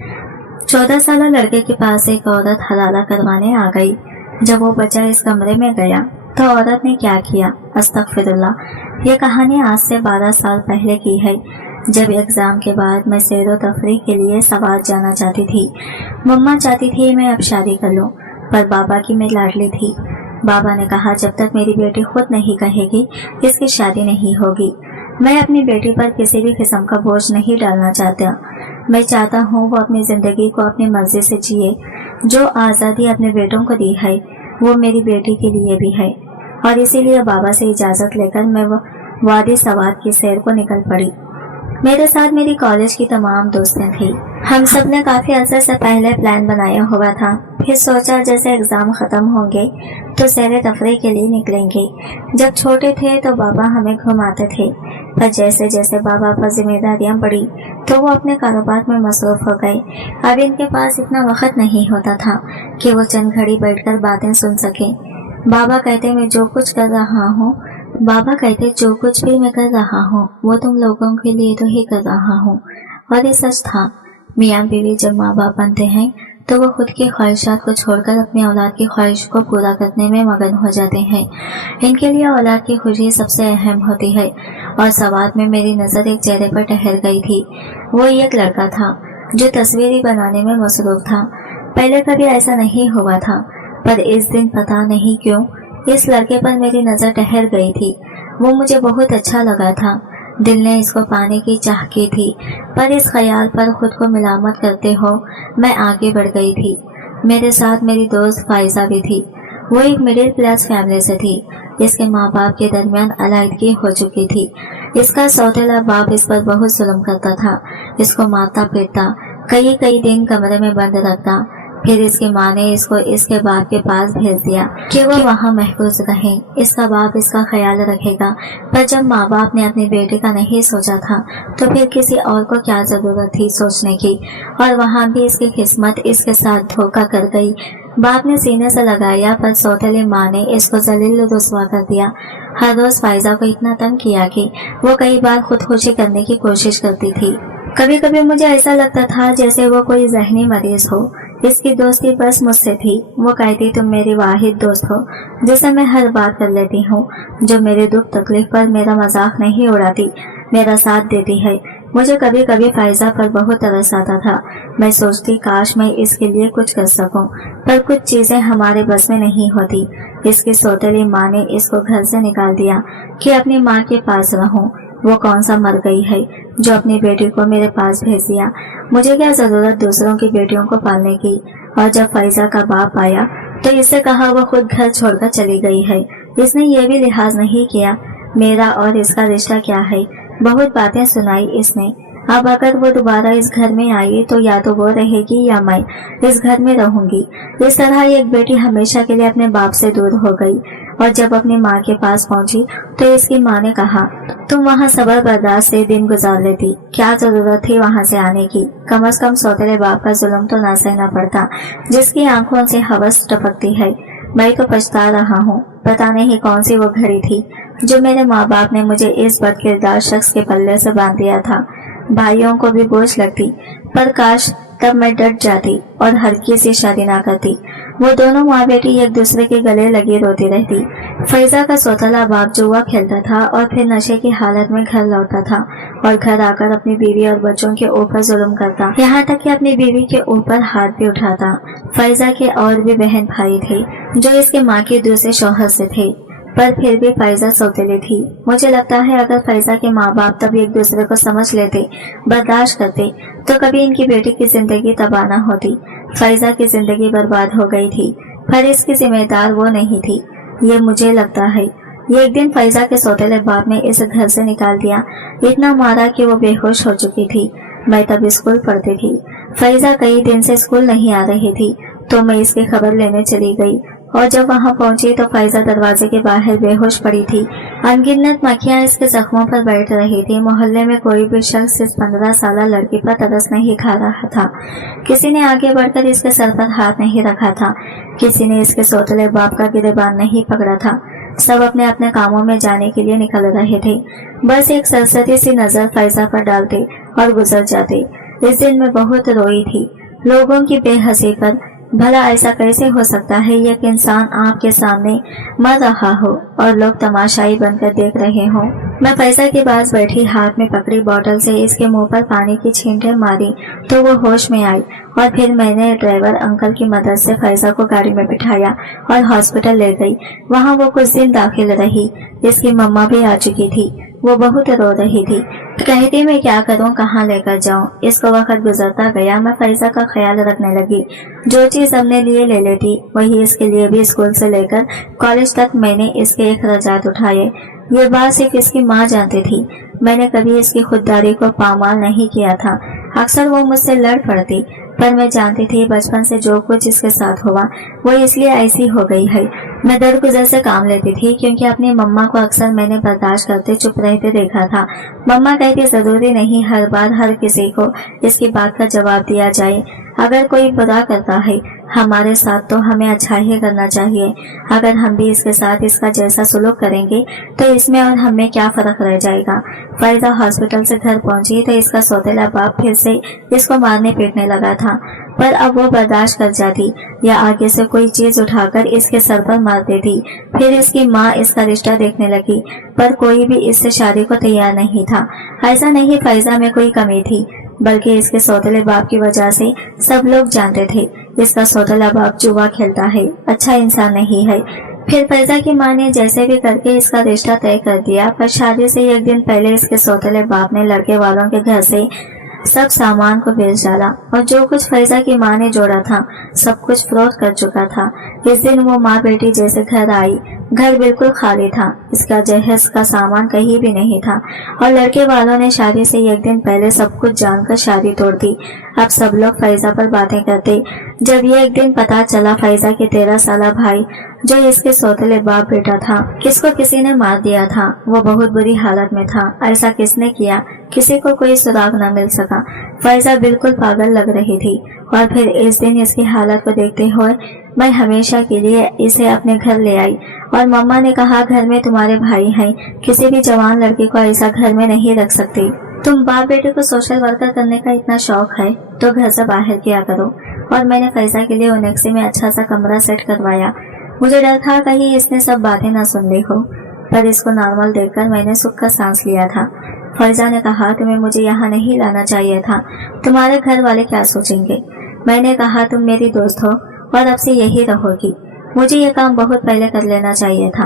14 साल लड़के के पास एक औरत हलाला करवाने आ गई। जब वो बच्चा इस कमरे में गया तो औरत ने क्या किया, अस्तगफिरुल्लाह। ये कहानी आज से 12 साल पहले की है, जब एग्जाम के बाद मैं सैर व तफरीह के लिए सवात जाना चाहती थी। मम्मा चाहती थी मैं अब शादी कर लूं, पर बाबा की मैं लाडली थी। बाबा ने कहा जब तक मेरी बेटी खुद नहीं कहेगी इसकी शादी नहीं होगी। मैं अपनी बेटी पर किसी भी किस्म का बोझ नहीं डालना चाहता। मैं चाहता हूँ वो अपनी जिंदगी को अपनी मर्जी से जिए। जो आज़ादी अपने बेटों को दी है वो मेरी बेटी के लिए भी है, और इसीलिए बाबा से इजाज़त लेकर मैं वादी सवात की सैर को निकल पड़ी। मेरे साथ मेरी कॉलेज की तमाम दोस्तें थी। हम सब ने काफी अरसे से पहले प्लान बनाया हुआ था। फिर सोचा जैसे एग्जाम खत्म होंगे तो सैर तफरीह के लिए निकलेंगे। जब छोटे थे तो बाबा हमें घुमाते थे, पर जैसे जैसे बाबा पर जिम्मेदारियां बढ़ी तो वो अपने कारोबार में मसरूफ हो गए। अब इनके पास इतना वक्त नहीं होता था कि वो चंद घड़ी बैठकर बातें सुन सके। बाबा कहते मैं जो कुछ कर रहा हूँ जो कुछ भी मैं कर रहा हूँ वो तुम लोगों के लिए तो ही कर रहा हूँ। और ये सच था। मियाँ बीवी जब माँ बाप बनते हैं तो वो खुद की ख्वाहिशात को छोड़कर अपनी औलाद की ख्वाहिश को पूरा करने में मगन हो जाते हैं। इनके लिए औलाद की खुशी सबसे अहम होती है। और सवात में मेरी नज़र एक चेहरे पर ठहर गई थी। वो एक लड़का था जो तस्वीरें बनाने में मसरूफ था। पहले कभी ऐसा नहीं हुआ था, पर इस दिन पता नहीं क्यों इस लड़के पर मेरी नज़र ठहर गई थी। वो मुझे बहुत अच्छा लगा था। दिल ने इसको पाने की चाह की थी, पर इस ख्याल पर खुद को मिलामत करते हो मैं आगे बढ़ गई थी। मेरे साथ मेरी दोस्त फाइजा भी थी। वो एक मिडिल क्लास फैमिली से थी। इसके माँ बाप के दरमियान अलहदगी हो चुकी थी। इसका सौतेला बाप इस पर बहुत जुल्म करता था। इसको मारता पीटता, कई दिन कमरे में बंद रखता। फिर इसकी माँ ने इसको इसके बाप के पास भेज दिया कि वो वहाँ महफूज रहे। इसका बाप इसका ख्याल रखेगा। पर जब माँ बाप ने अपनी बेटी का नहीं सोचा था तो फिर किसी और को क्या जरूरत थी सोचने की। और वहाँ भी इसकी किस्मत इसके साथ धोखा कर गई। बाप ने सीने से लगाया, पर सौतेली माँ ने इसको जलील रुस्वा कर दिया। हर रोज फाइजा को इतना तंग किया कि वो कई बार खुदकुशी करने की कोशिश करती थी। कभी कभी मुझे ऐसा लगता था जैसे वो कोई जहनी मरीज हो। इसकी दोस्ती बस मुझसे थी। वो कहती तुम मेरी वाहिद दोस्त हो जिसे मैं हर बात कर लेती हूँ, जो मेरे दुख तकलीफ पर मेरा मजाक नहीं उड़ाती, मेरा साथ देती है। मुझे कभी कभी फाइजा पर बहुत तरस आता था। मैं सोचती काश मैं इसके लिए कुछ कर सकूं, पर कुछ चीजें हमारे बस में नहीं होती। इसकी सौतेली माँ ने इसको घर से निकाल दिया कि अपनी माँ के पास रहूं। वो कौन सा मर गई है जो अपनी बेटी को मेरे पास भेज दिया। मुझे क्या जरूरत दूसरों की बेटियों को पालने की। और जब फाइजा का बाप आया तो इससे कहा वो खुद घर छोड़कर चली गई है। इसने ये भी लिहाज नहीं किया मेरा और इसका रिश्ता क्या है। बहुत बातें सुनाई इसने। अब अगर वो दोबारा इस घर में आई तो या तो वो रहेगी या मैं इस घर में रहूंगी। इस तरह एक बेटी हमेशा के लिए अपने बाप से दूर हो गई। और जब अपनी माँ के पास पहुंची तो इसकी माँ ने कहा तुम वहाँ सबर बर्दाश्त से दिन गुजार लेती, क्या जरूरत थी वहाँ से आने की। कम से कम सौतेले बाप का जुल्म तो ना सहना पड़ता जिसकी आंखों से हवस टपकती है। मैं तो पछता रहा हूँ। पता नहीं कौन सी वो घड़ी थी जो मेरे माँ बाप ने मुझे इस बदकिरदार शख्स के पल्ले से बांध दिया था। भाइयों को भी बोझ लगती, पर काश तब मैं डट जाती और हल्की सी शादी ना करती। वो दोनों माँ बेटी एक दूसरे के गले लगी रोती रहती। फैजा का सौतेला बाप जुआ खेलता था और फिर नशे की हालत में घर लौटता था और घर आकर अपनी बीवी और बच्चों के ऊपर जुल्म करता, यहाँ तक कि अपनी बीवी के ऊपर हाथ भी उठाता। फैजा के और भी बहन भाई थे जो इसके माँ के दूसरे शौहर से थे, पर फिर भी फैजा सौतेली थी। मुझे लगता है अगर फैजा के माँ बाप तब एक दूसरे को समझ लेते, बर्दाश्त करते, तो कभी इनकी बेटी की जिंदगी तबाह न होती। फैजा की जिंदगी बर्बाद हो गई थी, पर इसकी जिम्मेदार वो नहीं थी, ये मुझे लगता है। एक दिन फैजा के सौतेले बाप ने इसे घर से निकाल दिया। इतना मारा कि वो बेहोश हो चुकी थी। मैं तब स्कूल पढ़ती थी। फैजा कई दिन से स्कूल नहीं आ रही थी तो मैं इसकी खबर लेने चली गई। और जब वहां पहुंची तो फैजा दरवाजे के बाहर बेहोश पड़ी थी। अनगिनत मक्खियां इसके जख्मों पर बैठ रही थी। मोहल्ले में कोई भी शख्स इस 15 साल लड़की पर तरस नहीं खा रहा था। किसी ने आगे बढ़कर इसके सर पर हाथ नहीं रखा था। किसी ने इसके सौतेले बाप का गिरबान नहीं पकड़ा था। सब अपने अपने कामों में जाने के लिए निकल रहे थे। बस एक सरसरी सी नजर फैजा पर डालते और गुजर जाते। इस दिन मैं बहुत रोई थी, लोगों की बेहसी पर। भला ऐसा कैसे हो सकता है एक इंसान आपके सामने मर रहा हो और लोग तमाशाई बनकर देख रहे हों। मैं फैजा के पास बैठी हाथ में पकड़ी बोतल से इसके मुंह पर पानी की छींटे मारी तो वो होश में आई और फिर मैंने ड्राइवर अंकल की मदद से फैजा को गाड़ी में बिठाया और हॉस्पिटल ले गई। वहाँ वो कुछ दिन दाखिल रही। इसकी मम्मा भी आ चुकी थी। वो बहुत रो रही थी, कहती मैं क्या करूं, कहाँ लेकर जाऊं। इसको वक्त गुजरता गया। मैं फैजा का ख्याल रखने लगी। जो चीज अपने लिए ले लेती वही इसके लिए भी। स्कूल से लेकर कॉलेज तक मैंने इसके अखराजात उठाए। ये बात सिर्फ इसकी माँ जानती थी। मैंने कभी इसकी खुददारी को पामाल नहीं किया था। अक्सर वो मुझसे लड़ पड़ती, पर मैं जानती थी बचपन से जो कुछ इसके साथ हुआ वो इसलिए ऐसी हो गई है। मैं दरगुजर से काम लेती थी, क्योंकि अपनी मम्मा को अक्सर मैंने बर्दाश्त करते चुप रहते देखा था। मम्मा कहती जरूरी नहीं हर बार हर किसी को इसकी बात का जवाब दिया जाए। अगर कोई बुरा करता है हमारे साथ तो हमें अच्छा ही करना चाहिए। अगर हम भी इसके साथ इसका जैसा सुलूक करेंगे तो इसमें और हमें क्या फर्क रह जाएगा। फैजा हॉस्पिटल से घर पहुंची तो इसका सौतेला बाप फिर से इसको मारने पीटने लगा था, पर अब वो बर्दाश्त कर जाती या आगे से कोई चीज उठाकर इसके सर पर मार देती। फिर इसकी माँ इसका रिश्ता देखने लगी, पर कोई भी इससे शादी को तैयार नहीं था। ऐसा नहीं फैजा में कोई कमी थी, बल्कि इसके सौतेले बाप की वजह से सब लोग जानते थे इसका सौतेला बाप जुआ खेलता है, अच्छा इंसान नहीं है। फिर फैजा की माँ ने जैसे भी करके इसका रिश्ता तय कर दिया, पर शादी से एक दिन पहले इसके सौतेले बाप ने लड़के वालों के घर से सब सामान को बेच डाला और जो कुछ फैजा की माँ ने जोड़ा था सब कुछ फरोख्त कर चुका था। इस दिन वो माँ बेटी जैसे घर आई। घर बिल्कुल खाली था, इसका जहेज का सामान कहीं भी नहीं था और लड़के वालों ने शादी से एक दिन पहले सब कुछ जानकर शादी तोड़ दी। अब सब लोग फैजा पर बातें करते। जब ये एक दिन पता चला फैजा के 13 साला भाई जो इसके सौतेले बाप बेटा था किसको किसी ने मार दिया था, वो बहुत बुरी हालत में था। ऐसा किसने किया, किसी को कोई सुराग न मिल सका। फैजा बिल्कुल पागल लग रही थी और फिर इस दिन इसकी हालत को देखते हुए मैं हमेशा के लिए इसे अपने घर ले आई और मम्मा ने कहा घर में तुम्हारे भाई हैं, किसी भी जवान लड़की को ऐसा घर में नहीं रख सकती। तुम बाप बेटे को सोशल वर्कर करने का इतना शौक है तो घर से बाहर किया करो। और मैंने फैजा के लिए ओनेक्सी में अच्छा सा कमरा सेट करवाया। मुझे डर था कहीं इसने सब बातें न सुन ली हो, पर इसको नॉर्मल देखकर मैंने सुख का सांस लिया था। फैजा ने कहा तुम्हें मुझे यहाँ नहीं लाना चाहिए था, तुम्हारे घर वाले क्या सोचेंगे। मैंने कहा तुम मेरी दोस्त हो और अब से यही रहोगी। मुझे ये काम बहुत पहले कर लेना चाहिए था,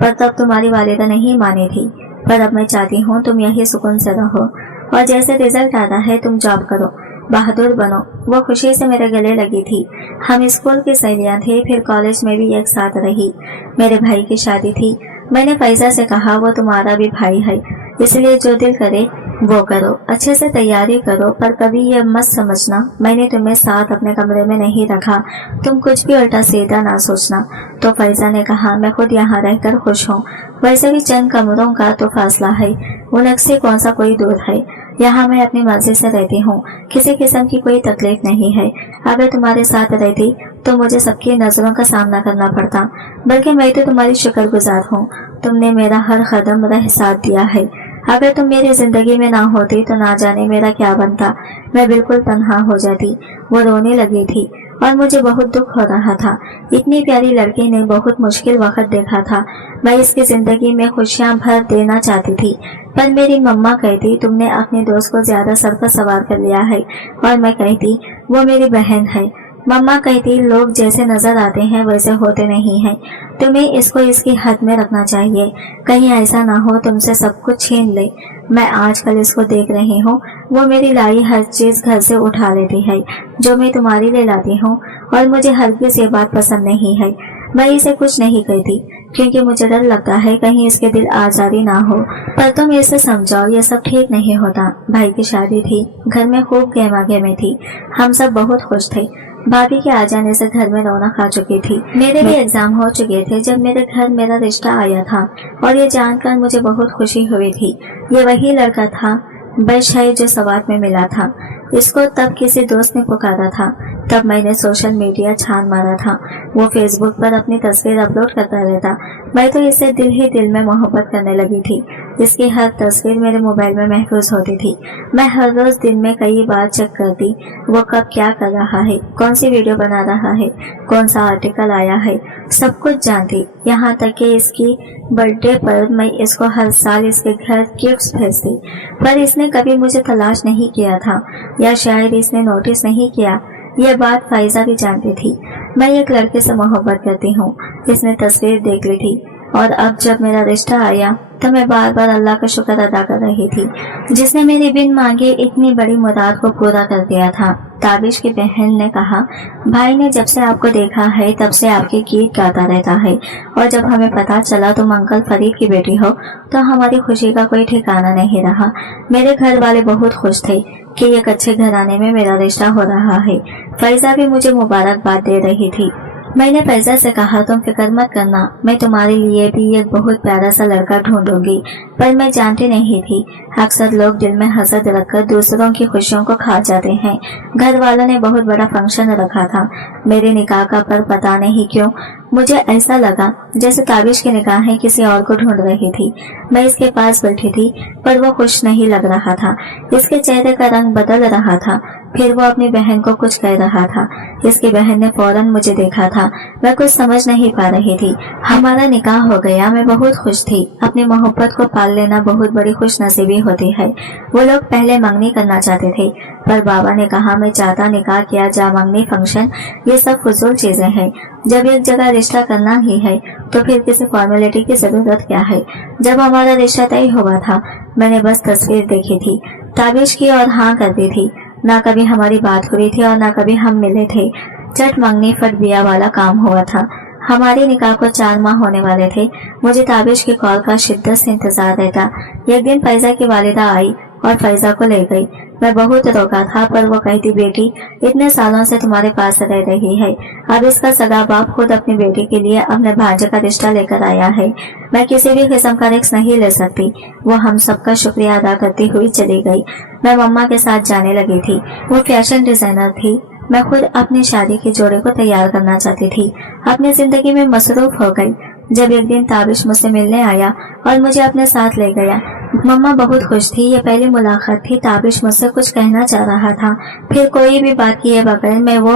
पर तब तुम्हारी वालिदा नहीं मानी थी। पर अब मैं चाहती हूँ तुम यही सुकून से रहो और जैसे रिजल्ट आता है तुम जॉब करो, बहादुर बनो। वो खुशी से मेरे गले लगी थी। हम स्कूल की सहेलियां थे, फिर कॉलेज में भी एक साथ रही। मेरे भाई की शादी थी। मैंने फैजा से कहा वो तुम्हारा भी भाई है, इसलिए जो दिल करे वो करो, अच्छे से तैयारी करो, पर कभी ये मत समझना मैंने तुम्हें साथ अपने कमरे में नहीं रखा, तुम कुछ भी उल्टा सीधा ना सोचना। तो फैजा ने कहा मैं खुद यहाँ रहकर खुश हूँ, वैसे भी चंद कमरों का तो फासला है, उनसे कौन सा कोई दूर है। यहाँ मैं अपनी मर्जी से रहती हूँ, किसी किस्म की कोई तकलीफ नहीं है। अगर तुम्हारे साथ रहती तो मुझे सबकी नजरों का सामना करना पड़ता, बल्कि मैं तो तुम्हारी शुक्रगुजार हूँ। तुमने मेरा हर कदम रह साथ दिया है। अगर तुम मेरी जिंदगी में ना होती तो ना जाने मेरा क्या बनता, मैं बिल्कुल तन्हा हो जाती। वो रोने लगी थी और मुझे बहुत दुख हो रहा था। इतनी प्यारी लड़की ने बहुत मुश्किल वक्त देखा था। मैं इसकी जिंदगी में खुशियां भर देना चाहती थी, पर मेरी मम्मा कहती तुमने अपने दोस्त को ज्यादा सर पर सवार कर लिया है, और मैं कहती वो मेरी बहन है। मम्मा कहती लोग जैसे नजर आते हैं वैसे होते नहीं हैं, तुम्हें इसको इसकी हद में रखना चाहिए, कहीं ऐसा ना हो तुमसे सब कुछ छीन ले। मैं आजकल इसको देख रही हूँ, वो मेरी लाई हर चीज घर से उठा लेती है जो मैं तुम्हारे लिए लाती हूँ, और मुझे हरगिज़ ये बात पसंद नहीं है। मैं इसे कुछ नहीं कहती क्योंकि मुझे डर लगता है कहीं इसके दिल आजारी ना हो, पर तुम इसे समझाओ ये सब ठीक नहीं होता। भाई की शादी थी, घर में खूब गहमा गहमी थी, हम सब बहुत खुश थे। भाभी के आ जाने से घर में रौनक आ चुकी थी। मेरे भी एग्जाम हो चुके थे जब मेरे घर मेरा रिश्ता आया था, और ये जानकर मुझे बहुत खुशी हुई थी। ये वही लड़का था बस है जो सवात में मिला था। اس کو तब किसी दोस्त ने पुकारा था। तब मैंने सोशल मीडिया छान मारा था। वो फेसबुक पर अपनी तस्वीर अपलोड करता रहता। मैं तो इससे दिल ही दिल में मोहब्बत करने लगी थी। इसकी हर तस्वीर मेरे मोबाइल में महफूज होती थी। मैं हर रोज दिन में कई बार चेक करती वो कब क्या कर रहा है, कौन सी वीडियो बना रहा है, कौन सा आर्टिकल आया है, सब कुछ जानती। यहाँ तक कि इसकी बर्थडे पर मैं इसको हर साल इसके घर गिफ्ट्स भेजती। पर इसने कभी मुझे तलाश नहीं किया था, या शायद इसने नोटिस नहीं किया। यह बात फाइजा भी जानती थी। मैं एक लड़के से मोहब्बत करती हूँ। इसने तस्वीर देख ली थी और अब जब मेरा रिश्ता आया तो मैं बार बार अल्लाह का शुक्र अदा कर रही थी, जिसने मेरी बिन मांगे इतनी बड़ी मुराद को पूरा कर दिया था। ताबिश की बहन ने कहा, भाई ने जब से आपको देखा है तब से आपके गीत गाता रहता है, और जब हमें पता चला तुम अंकल फरीद की बेटी हो तो हमारी खुशी का कोई ठिकाना नहीं रहा। मेरे घर वाले बहुत खुश थे कि एक अच्छे घराने में मेरा रिश्ता हो रहा है। फैजा भी मुझे मुबारकबाद दे रही थी। मैंने फैजा से कहा, तुम फिक्र मत करना, मैं तुम्हारे लिए भी एक बहुत प्यारा सा लड़का ढूंढूंगी। पर मैं जानती नहीं थी अक्सर लोग दिल में हसद रखकर दूसरों की खुशियों को खा जाते हैं। घर वालों ने बहुत बड़ा फंक्शन रखा था मेरे निकाह का, पर पता नहीं क्यों मुझे ऐसा लगा जैसे ताबिश की निगाहें किसी और को ढूंढ रही थी। मैं इसके पास बैठी थी पर वो खुश नहीं लग रहा था। इसके चेहरे का रंग बदल रहा था। फिर वो अपनी बहन को कुछ कह रहा था। इसकी बहन ने फौरन मुझे देखा था। मैं कुछ समझ नहीं पा रही थी। हमारा निकाह हो गया। मैं बहुत खुश थी। अपनी मोहब्बत को पाल लेना बहुत बड़ी खुश नसीबी होती है। वो लोग पहले मंगनी करना चाहते थे, पर बाबा ने कहा, मैं चाहता निकाह किया जा, मंगनी फंक्शन ये सब फजूल चीजें हैं। जब एक जगह रिश्ता करना ही है तो फिर किसी फॉर्मेलिटी की जरूरत क्या है। जब हमारा रिश्ता तय हुआ था मैंने बस तस्वीर देखी थी, ताबिश की और हाँ कर दी थी। ना कभी हमारी बात हुई थी और ना कभी हम मिले थे। चट मंगनी फट बिया वाला काम हुआ था। हमारे निकाह को 4 माह होने वाले थे। मुझे ताबिश की कॉल का शिद्दत से इंतजार रहता। एक दिन फैजा की वालिदा आई और फैजा को ले गई। मैं बहुत रोका था पर वो कहती, बेटी इतने सालों से तुम्हारे पास रह रही है, अब इसका सगा बाप खुद अपनी बेटी के लिए अपने भांजे का रिश्ता लेकर आया है। मैं किसी भी किस्म का रिस्क नहीं ले सकती। वो हम सबका शुक्रिया अदा करती हुई चली गई। मैं मम्मा के साथ जाने लगी थी। वो फैशन डिजाइनर थी। मैं खुद अपनी शादी के जोड़े को तैयार करना चाहती थी। अपनी जिंदगी में मसरूफ हो गई। जब एक दिन ताबिश मुझसे मिलने आया और मुझे अपने साथ ले गया। मम्मा बहुत खुश थी। ये पहली मुलाकात थी। ताबिश मुझसे कुछ कहना चाह रहा था, फिर कोई भी बात किए बगैर मैं वो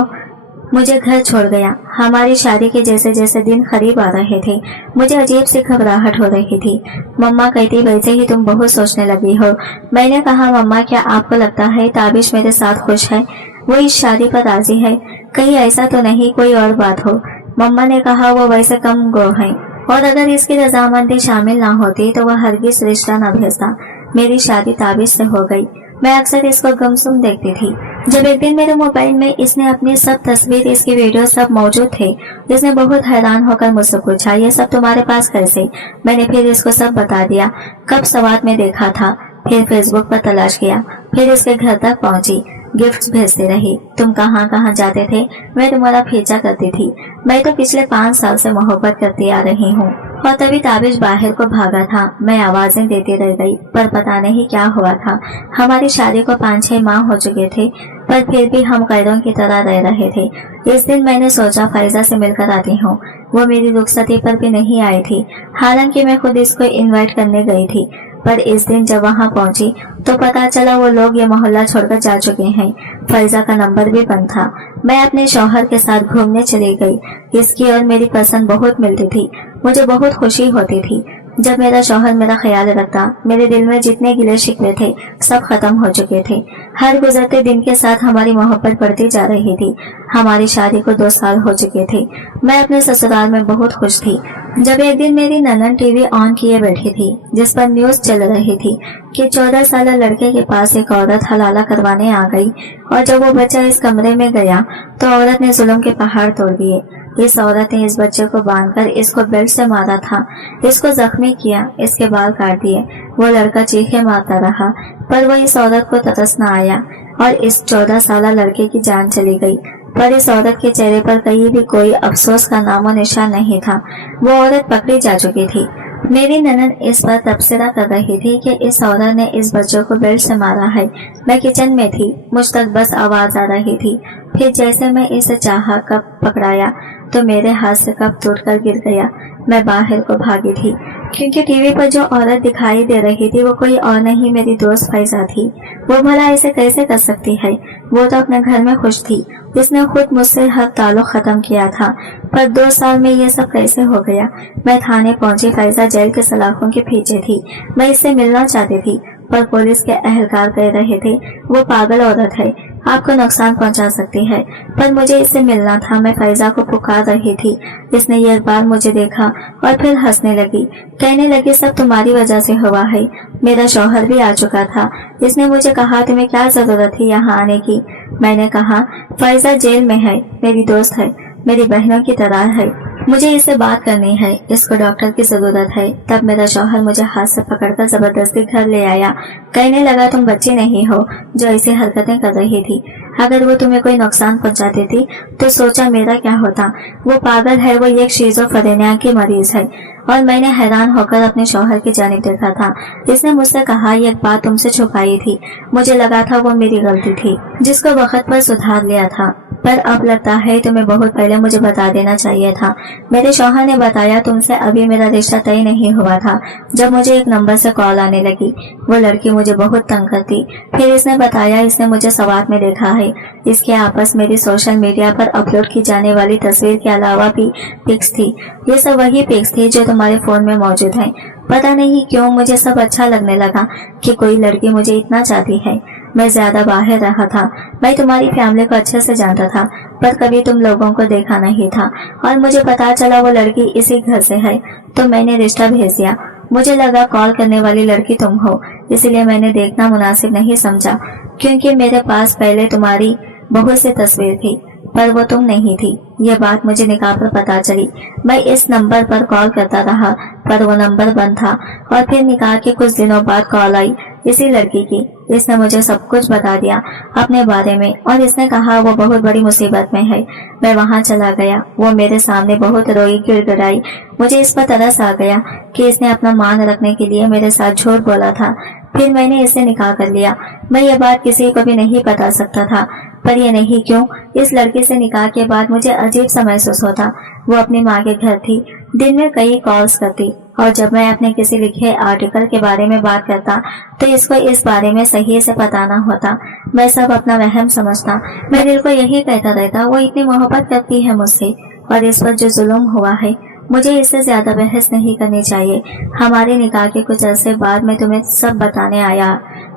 मुझे घर छोड़ गया। हमारी शादी के जैसे जैसे दिन करीब आ रहे थे मुझे अजीब सी घबराहट हो रही थी। मम्मा कहती, वैसे ही तुम बहुत सोचने लगी हो। मैंने कहा, मम्मा क्या आपको लगता है ताबिश मेरे साथ खुश है? वो इस शादी पर राजी है? कहीं ऐसा तो नहीं कोई और बात हो? मम्मा ने कहा, वो वैसे कम गो है और अगर इसकी रजामंदी शामिल ना होती तो वह हरगिज रिश्ता न भेजता। मेरी शादी ताबिश से हो गई। मैं अक्सर इसको गुमसुम देखती थी। जब एक दिन मेरे मोबाइल में इसने अपनी सब तस्वीर, इसकी वीडियो सब मौजूद थे। इसने बहुत हैरान होकर मुझसे पूछा, ये सब तुम्हारे पास कैसे? मैंने फिर इसको सब बता दिया। कब सवात में देखा था, फिर फेसबुक पर तलाश किया, फिर इसके घर तक पहुंची, गिफ्ट्स भेजती रही। तुम कहाँ कहाँ जाते थे, मैं तुम्हारा पीछा करती थी। मैं तो पिछले 5 साल से मोहब्बत करती आ रही हूँ। और तभी ताबिश बाहर को भागा था। मैं आवाजें देती रह गई पर पता नहीं क्या हुआ था। हमारी शादी को 5-6 माह हो चुके थे पर फिर भी हम गैरों की तरह रह रहे थे। इस दिन मैंने सोचा फैजा से मिलकर आती हूँ। वो मेरी रुखसती पर भी नहीं आई थी, हालांकि मैं खुद इसको इनवाइट करने गई थी। पर इस दिन जब वहाँ पहुंची तो पता चला वो लोग ये मोहल्ला छोड़कर जा चुके हैं। फैजा का नंबर भी बंद था। मैं अपने शौहर के साथ घूमने चली गई। इसकी और मेरी पसंद बहुत मिलती थी। मुझे बहुत खुशी होती थी जब मेरा शौहर मेरा ख्याल रखता। मेरे दिल में जितने गिले शिकवे थे सब खत्म हो चुके थे। हर गुजरते दिन के साथ हमारी मोहब्बत बढ़ती जा रही थी। हमारी शादी को 2 साल हो चुके थे। मैं अपने ससुराल में बहुत खुश थी। जब एक दिन मेरी ननन टीवी ऑन किए बैठी थी जिस पर न्यूज चल रही थी कि 14 साल लड़के के पास एक औरत हलाला करवाने आ गई और जब वो बच्चा इस कमरे में गया तो औरत ने जुल्म के पहाड़ तोड़ दिए। इस औरत ने इस बच्चे को बांधकर इसको बेल्ट से मारा था, इसको जख्मी किया, इसके बाल काट दिए। वो लड़का चीखे मारता रहा पर वो इस औरत को तरस न आया और इस 14 साल लड़के की जान चली गई। पर इस औरत के चेहरे पर कहीं भी कोई अफसोस का नामो निशान नहीं था। वो औरत पकड़ी जा चुकी थी। मेरी ननद इस पर तबसरा कर रही थी कि इस औरत ने इस बच्चों को बेल्ट से मारा है। मैं किचन में थी, मुझ तक बस आवाज आ रही थी। फिर जैसे मैं इसे चाहा कप पकड़ाया तो मेरे हाथ से कप टूटकर गिर गया। मैं बाहर को भागी थी क्योंकि टीवी पर जो औरत दिखाई दे रही थी वो कोई और नहीं मेरी दोस्त फैजा थी। वो भला ऐसे कैसे कर सकती है? वो तो अपने घर में खुश थी। इसने खुद मुझसे हर ताल्लुक खत्म किया था, पर 2 साल में ये सब कैसे हो गया? मैं थाने पहुंची। फैजा जेल के सलाखों के पीछे थी। मैं इससे मिलना चाहती थी पर पुलिस के एहलकार कह रहे थे वो पागल औरत है, आपको नुकसान पहुंचा सकती है। पर मुझे इससे मिलना था। मैं फैजा को पुकार रही थी। इसने एक बार मुझे देखा और फिर हंसने लगी, कहने लगी सब तुम्हारी वजह से हुआ है। मेरा शौहर भी आ चुका था। इसने मुझे कहा तुम्हें क्या जरूरत थी यहाँ आने की? मैंने कहा फैजा जेल में है, मेरी दोस्त है, मेरी बहनों की तरह है, मुझे इससे बात करनी है, इसको डॉक्टर की जरूरत है। तब मेरा शौहर मुझे हाथ से पकड़कर जबरदस्ती घर ले आया। कहने लगा तुम बच्ची नहीं हो जो ऐसी हरकतें कर रही थी। अगर वो तुम्हें कोई नुकसान पहुंचा देती तो सोचा मेरा क्या होता? वो पागल है, वो एक शिज़ोफ्रेनिया की मरीज है। और मैंने हैरान होकर अपने शौहर की जानिब देखा था। इसने मुझसे कहा एक बात तुमसे छुपाई थी। मुझे लगा था वो मेरी गलती थी जिसको वक्त पर सुधार लिया था, पर अब लगता है तुम्हें बहुत पहले मुझे बता देना चाहिए था। मेरे शौहर ने बताया तुमसे अभी मेरा रिश्ता तय नहीं हुआ था जब मुझे एक नंबर से कॉल आने लगी। वो लड़की मुझे बहुत तंग करती। फिर इसने बताया इसने मुझे सवात में देखा है। इसके आपस मेरी सोशल मीडिया पर अपलोड की जाने वाली तस्वीर के अलावा भी पिक्स थी। ये सब वही पिक्स थी जो तुम्हारे फोन में मौजूद हैं। पता नहीं क्यों मुझे सब अच्छा लगने लगा कि कोई लड़की मुझे इतना चाहती है। मैं ज्यादा बाहर रहा था। मैं तुम्हारी फैमिली को अच्छे से जानता था पर कभी तुम लोगों को देखा नहीं था और मुझे पता चला वो लड़की इसी घर से है तो मैंने रिश्ता भेज दिया। मुझे लगा कॉल करने वाली लड़की तुम हो, इसलिए मैंने देखना मुनासिब नहीं समझा क्योंकि मेरे पास पहले तुम्हारी बहुत सी तस्वीर थी पर वो तुम नहीं थी। ये बात मुझे निकाह पर पता चली। मैं इस नंबर पर कॉल करता रहा पर वो नंबर बंद था और फिर निकाह के कुछ दिनों बाद कॉल आई इसी लड़की की। इसने मुझे सब कुछ बता दिया अपने बारे में और इसने कहा वो बहुत बड़ी मुसीबत में है। मैं वहाँ चला गया। वो मेरे सामने बहुत रोई, गिड़गिड़ाई। मुझे इस पर तरस आ गया कि इसने अपना मान रखने के लिए मेरे साथ झूठ बोला था। फिर मैंने इससे निकाह कर लिया। मैं ये बात किसी को भी नहीं बता सकता था पर ये नहीं क्यों इस लड़की से निकाह के बाद मुझे अजीब सा महसूस होता। वो अपनी माँ के घर थी, दिन में कई कॉल्स करती और जब मैं अपने किसी लिखे आर्टिकल के बारे में बात करता तो इसको इस बारे में सही से पता ना होता। मैं सब अपना वहम समझता। मैं दिल को यही कहता रहता वो इतनी मोहब्बत करती है मुझसे और इस पर जो जुल्म हुआ है मुझे इससे ज्यादा बहस नहीं करनी चाहिए। हमारे निकाह के कुछ अरसे बाद मैं तुम्हें सब बताने आया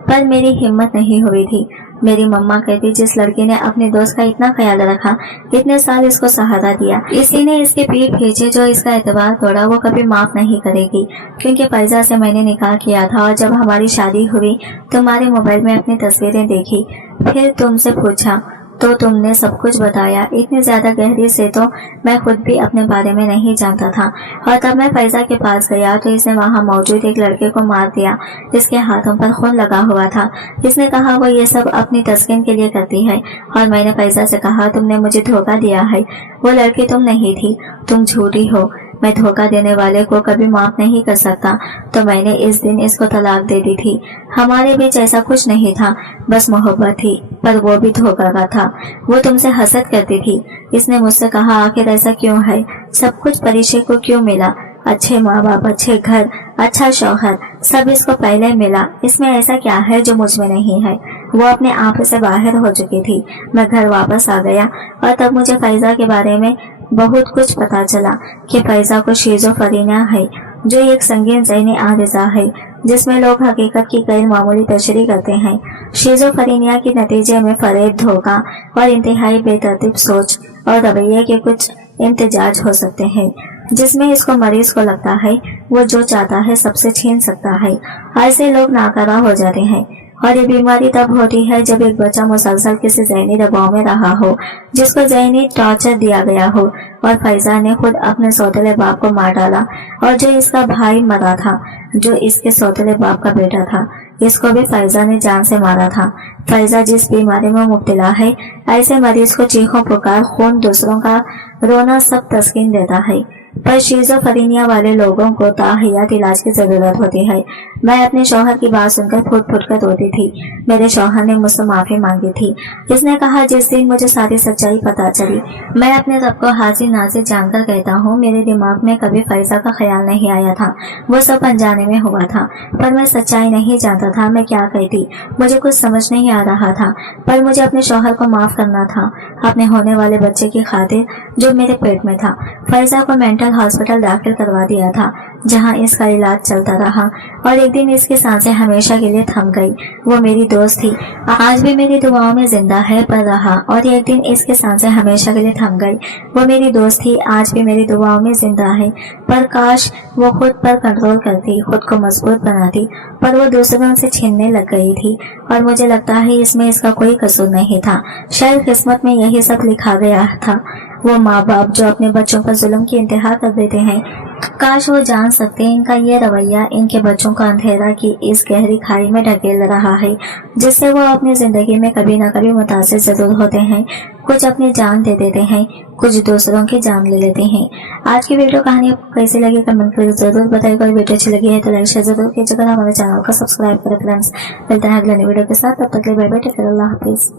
पर मेरी हिम्मत नहीं हुई थी। मेरी मम्मा कहती जिस लड़की ने अपने दोस्त का इतना ख्याल रखा, इतने साल इसको सहारा दिया, इसी ने इसके पीठ खींचे जो इसका एतबार तोड़ा वो कभी माफ नहीं करेगी। क्योंकि फैजा से मैंने निकाह किया था और जब हमारी शादी हुई तुम्हारे मोबाइल में अपनी तस्वीरें देखी, फिर तुमसे पूछा तो तुमने सब कुछ बताया। इतनी ज्यादा गहरी से तो मैं खुद भी अपने बारे में नहीं जानता था। और तब मैं फैजा के पास गया तो इसने वहां मौजूद एक लड़के को मार दिया। इसके हाथों पर खून लगा हुआ था। इसने कहा वो ये सब अपनी तस्कीन के लिए करती है और मैंने फैजा से कहा तुमने मुझे धोखा दिया है, वो लड़की तुम नहीं थी, तुम झूठी हो। मैं धोखा देने वाले को कभी माफ नहीं कर सकता तो मैंने इस दिन इसको तलाक दे दी थी। हमारे बीच ऐसा कुछ नहीं था, बस मोहब्बत थी पर वो भी धोखा का था। वो तुमसे हसद करती थी। इसने मुझसे कहा आखिर ऐसा क्यों है, सब कुछ परिचय को क्यों मिला? अच्छे माँ बाप, अच्छे घर, अच्छा शौहर, सब इसको पहले मिला। इसमें ऐसा क्या है जो मुझ में नहीं है? वो अपने आप से बाहर हो चुकी थी। मैं घर वापस आ गया और तब मुझे फैजा के बारे में बहुत कुछ पता चला कि फैजा को शिज़ोफ्रेनिया है जो एक संगीन ज़हनी आरिज़ा है जिसमें लोग हकीकत की गैर मामूली तशरीह करते हैं। शिज़ोफ्रेनिया के नतीजे में फरेब, धोखा और इंतहाई बेतरतीब सोच और रवैये के कुछ इम्तिजाज हो सकते हैं जिसमें इसको मरीज को लगता है वो जो चाहता है सबसे छीन सकता है। ऐसे लोग नाकारा हो जाते हैं और ये बीमारी तब होती है जब एक बच्चा मुसलसल किसी ज़हनी दबाव में रहा हो, जिसको ज़हनी टॉर्चर दिया गया हो। और फैजा ने खुद अपने सौतेले बाप को मार डाला और जो इसका भाई मरा था, जो इसके सौतेले बाप का बेटा था, इसको भी फैजा ने जान से मारा था। फैजा जिस बीमारी में मुब्तला है, ऐसे मरीज को चीखों पुकार, खून, दूसरों का रोना सब तस्कीन देता है। पर शिज़ोफ्रेनिया वाले लोगों को ताहयात इलाज की जरूरत होती है। मैं अपने शौहर की बात सुनकर फूट फूट कर रोती थी। मेरे शौहर ने मुझसे माफी मांगी थी। इसने कहा, जिस दिन मुझे सारी सच्चाई पता चली, मैं अपने रब को हाजिर नाजिर जानकर कहता हूँ, मेरे दिमाग में कभी फैजा का ख्याल नहीं आया था। वो सब अनजाने में हुआ था, पर मैं सच्चाई नहीं जानता था मैं क्या कहती। मुझे कुछ समझ नहीं आ रहा था, पर मुझे अपने शौहर को माफ करना था, अपने होने वाले बच्चे की खातिर जो मेरे पेट में था। फैजा को मेंटल हॉस्पिटल दाखिल करवा दिया था, जहां इसका इलाज चलता रहा, और एक दिन इसकी सांसें हमेशा के लिए थम गई। वो मेरी दोस्त थी, आज भी मेरी दुआओं में जिंदा है, पर रहा। और एक दिन इसकी सांसें हमेशा के लिए थम गई। वो मेरी दोस्त थी, आज भी मेरी दुआओं में जिंदा है, पर काश वो खुद पर कंट्रोल करती, खुद को मजबूत बनाती, पर वो दूसरों से छीनने लग गई थी। और मुझे लगता है इसमें इसका कोई कसूर नहीं था, शायद किस्मत में यही सब लिखा गया था। वो माँ बाप जो अपने बच्चों पर जुल्म की इंतहा कर देते हैं, काश वो जान सकते इनका ये रवैया इनके बच्चों को अंधेरा की इस गहरी खाई में ढकेल रहा है, जिससे वो अपनी जिंदगी में कभी न कभी मुतासिर जरूर होते हैं। कुछ अपनी जान दे देते हैं, कुछ दूसरों की जान ले लेते हैं। आज की वीडियो कहानी आपको कैसी लगी कमेंट करके जरूर बताइएगा। वीडियो अच्छी लगी है तो लाइक शेयर जरूर कीजिएगा, हमारे चैनल को सब्सक्राइब करें फ्रेंड्स। मिलते हैं अगले वीडियो के साथ, तब तक के लिए बाय बाय, टेक केयर, अल्लाह हाफिज।